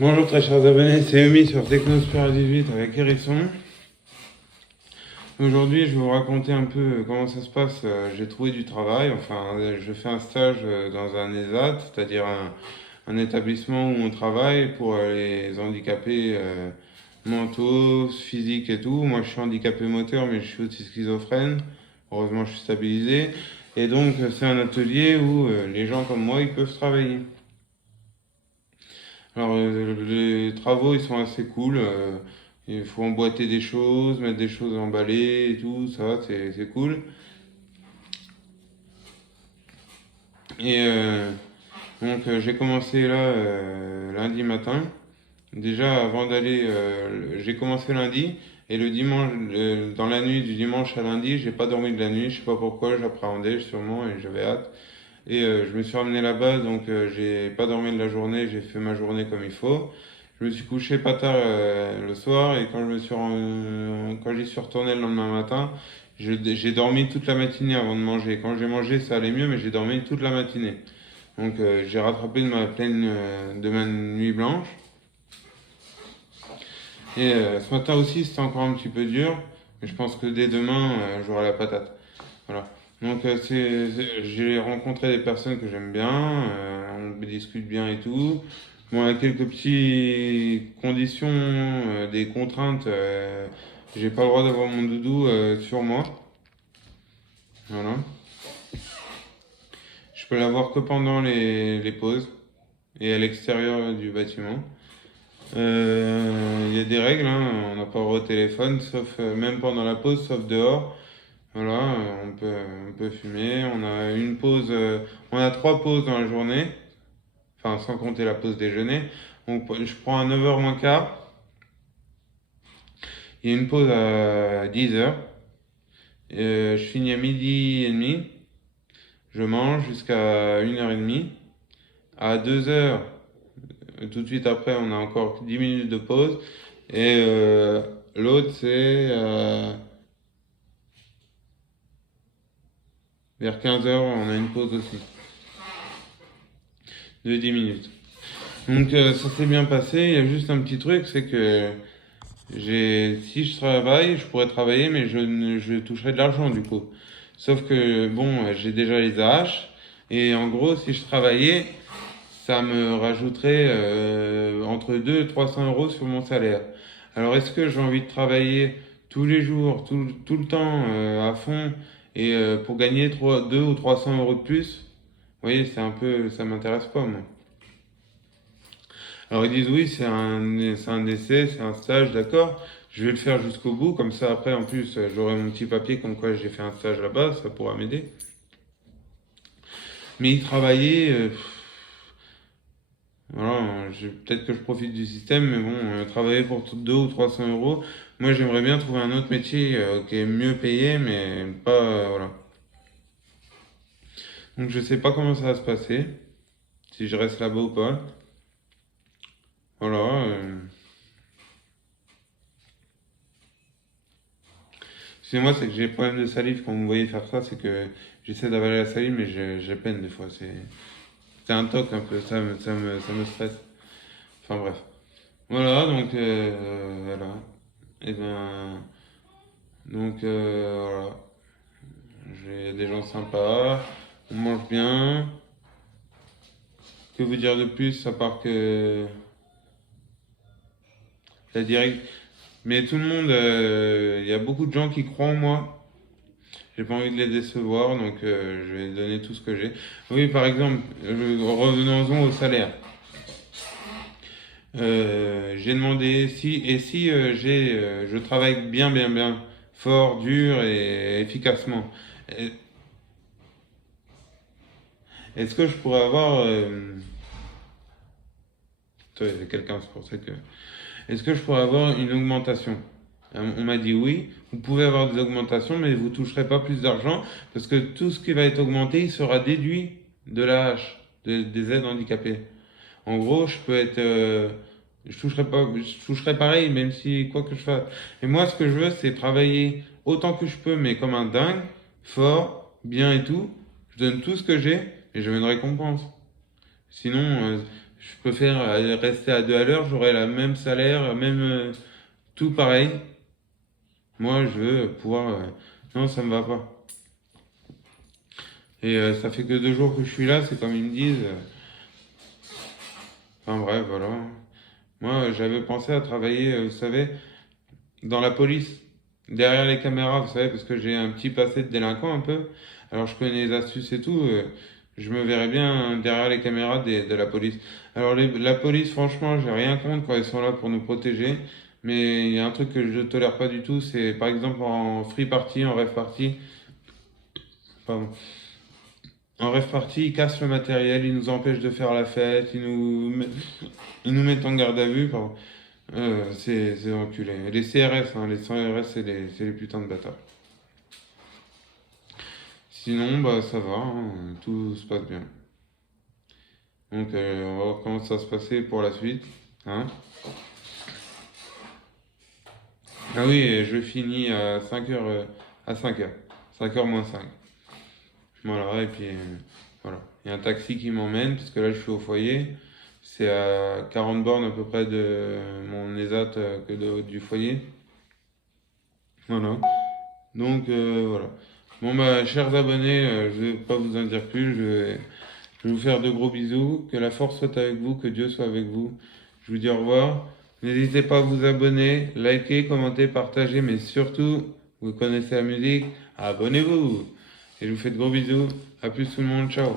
Bonjour très chers abonnés, c'est Emi sur Technosphere 18 avec Hérisson. Aujourd'hui je vais vous raconter un peu comment ça se passe. J'ai trouvé du travail, je fais un stage dans un ESAT, c'est-à-dire un établissement où on travaille pour les handicapés mentaux, physiques et tout. Moi je suis handicapé moteur mais je suis aussi schizophrène, heureusement je suis stabilisé. Et donc c'est un atelier où les gens comme moi ils peuvent travailler. Alors, les travaux, ils sont assez cool. Il faut emboîter des choses, mettre des choses emballées et tout, ça, c'est cool. Et j'ai commencé là lundi matin. Déjà, avant d'aller, j'ai commencé lundi. Et le dimanche, dans la nuit du dimanche à lundi, j'ai pas dormi de la nuit. Je sais pas pourquoi, j'appréhendais sûrement et j'avais hâte. Et je me suis ramené là-bas, donc j'ai pas dormi de la journée, j'ai fait ma journée comme il faut. Je me suis couché pas tard le soir et quand j'y suis retourné le lendemain matin, j'ai dormi toute la matinée avant de manger. Quand j'ai mangé, ça allait mieux, mais j'ai dormi toute la matinée. Donc j'ai rattrapé de ma nuit blanche. Et ce matin aussi, c'était encore un petit peu dur, mais je pense que dès demain, j'aurai la patate. Voilà. Donc j'ai rencontré des personnes que j'aime bien, on discute bien et tout. Bon, il y a quelques petites conditions, des contraintes. J'ai pas le droit d'avoir mon doudou sur moi. Voilà. Je peux l'avoir que pendant les pauses et à l'extérieur du bâtiment. Il y a des règles, hein, on n'a pas le droit au téléphone, sauf même pendant la pause, sauf dehors. Voilà, on peut fumer. On a trois pauses dans la journée, enfin sans compter la pause déjeuner. Donc je prends à 9h moins quart. Il y a une pause à 10h. Je finis à midi et demi. Je mange jusqu'à 1h30. À 2h, tout de suite après, on a encore 10 minutes de pause. Et l'autre, c'est vers 15h, on a une pause aussi de 10 minutes. Donc ça s'est bien passé. Il y a juste un petit truc, c'est que si je travaille, je pourrais travailler, mais je toucherai de l'argent du coup. Sauf que bon, j'ai déjà les AH, et en gros, si je travaillais, ça me rajouterait entre 2 et 300 euros sur mon salaire. Alors est-ce que j'ai envie de travailler tous les jours, tout le temps, à fond, et pour gagner 2 ou 300 euros de plus? Vous voyez, ça m'intéresse pas, moi. Alors ils disent oui, c'est un essai, c'est un stage, d'accord. Je vais le faire jusqu'au bout, comme ça après en plus j'aurai mon petit papier comme quoi j'ai fait un stage là-bas, ça pourra m'aider. Mais y travailler, voilà, peut-être que je profite du système, mais bon, travailler pour 2 ou 300 euros, moi j'aimerais bien trouver un autre métier qui est mieux payé, mais pas, voilà. Donc je sais pas comment ça va se passer, si je reste là-bas ou pas. Voilà. Excusez-moi, c'est que j'ai des problèmes de salive quand vous me voyez faire ça, c'est que j'essaie d'avaler la salive, mais j'ai peine des fois. C'est un toc un peu, ça me stresse. Enfin bref. Voilà, donc voilà. Et ben, donc voilà. J'ai des gens sympas, on mange bien. Que vous dire de plus à part que la direct. Mais tout le monde, il y a beaucoup de gens qui croient en moi. J'ai pas envie de les décevoir, donc je vais donner tout ce que j'ai. Oui, par exemple, revenons-en au salaire. J'ai demandé si je travaille bien, fort, dur et efficacement. Euh, Est-ce que je pourrais avoir, attends, il y a quelqu'un, c'est pour ça que. Est-ce que je pourrais avoir une augmentation? On m'a dit oui, vous pouvez avoir des augmentations, mais vous toucherez pas plus d'argent parce que tout ce qui va être augmenté, il sera déduit de l'AH, des aides handicapées. En gros, je toucherai pareil, même si quoi que je fasse. Et moi, ce que je veux, c'est travailler autant que je peux, mais comme un dingue, fort, bien et tout. Je donne tout ce que j'ai et je veux une récompense. Sinon, Je préfère rester à 2 à l'heure, j'aurai le même salaire, même tout pareil. Moi, je veux pouvoir. Non, ça me va pas. Et ça fait que 2 jours que je suis là, c'est comme ils me disent. Enfin bref, voilà. Moi, j'avais pensé à travailler, vous savez, dans la police, derrière les caméras, vous savez, parce que j'ai un petit passé de délinquant un peu. Alors je connais les astuces et tout. Je me verrais bien derrière les caméras de la police. Alors la police, franchement, j'ai rien contre quand ils sont là pour nous protéger. Mais il y a un truc que je tolère pas du tout, c'est par exemple en free party, en rave party. Pardon. En rave party, ils cassent le matériel, ils nous empêchent de faire la fête, ils nous mettent en garde à vue. Pardon. C'est enculé. Les CRS, hein, les CRS, c'est les putains de bâtards. Sinon, bah ça va, hein, tout se passe bien. Donc, on va voir comment ça va se passer pour la suite. Hein. Ah oui, et je finis à 5h, à 5h. 5h moins 5. Voilà, et puis voilà. Il y a un taxi qui m'emmène, parce que là je suis au foyer. C'est à 40 bornes à peu près de mon ESAT du foyer. Voilà. Donc voilà. Bon bah chers abonnés, je vais pas vous en dire plus, je vais vous faire de gros bisous, que la force soit avec vous, que Dieu soit avec vous. Je vous dis au revoir. N'hésitez pas à vous abonner, liker, commenter, partager, mais surtout, vous connaissez la musique, abonnez-vous. Et je vous fais de gros bisous. À plus tout le monde, ciao.